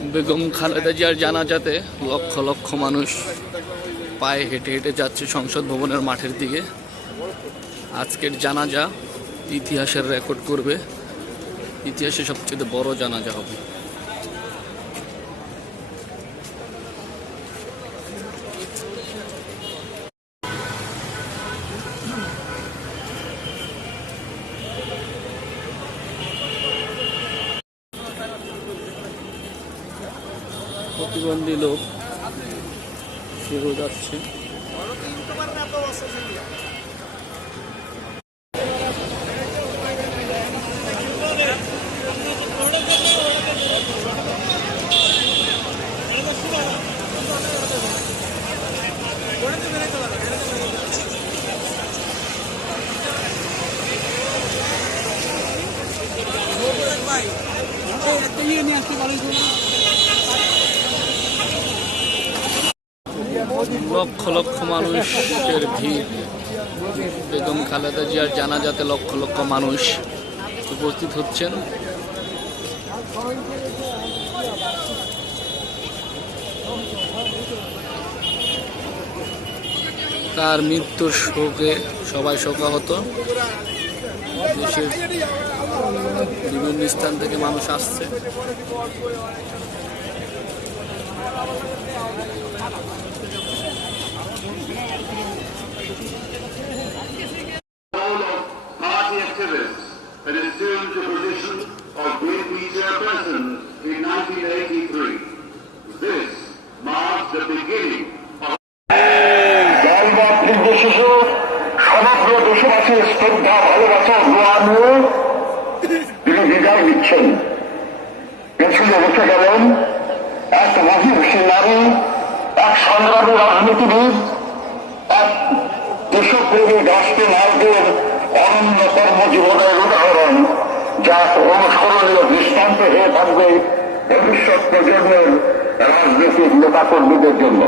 বেগম খালেদা জিয়ার জানাজাতে লক্ষ লক্ষ মানুষ পায়ে হেঁটে হেঁটে যাচ্ছে সংসদ ভবনের মাঠের দিকে। আজকের জানাজা ইতিহাসের রেকর্ড করবে, ইতিহাসে সবচেয়ে বড় জানাজা হবে। প্রতিবন্ধী লোক সেও যাচ্ছে। লক্ষ লক্ষ মানুষের ভিড়। বেগম খালেদা জিয়ার জানাজাতে লক্ষ লক্ষ মানুষ উপস্থিত হচ্ছেন। তার মৃত্যুর শোকে সবাই শোকাহত। দেশের বিভিন্ন স্থান থেকে মানুষ আসছে। That assumed the position of BNP chairperson in 1983. This marks the beginning of দলমত নির্বিশেষে সমগ্র দেশবাসীর শ্রদ্ধা ভালোবাসা দোয়া নিয়ে তিনি বিদায় নিচ্ছেন। পেছনে রেখে গেলেন এক মহিষী নারী, এক সংগ্রামী রাজনীতিবিদ, এক দেশপ্রেমিক রাষ্ট্রনায়কের অনন্য কর্মজীবনের উদাহরণ, যা অনুসরণীয় দৃষ্টান্ত হয়ে থাকবে ভবিষ্যৎ প্রজন্মের রাজনৈতিক নেতাকর্মীদের জন্য।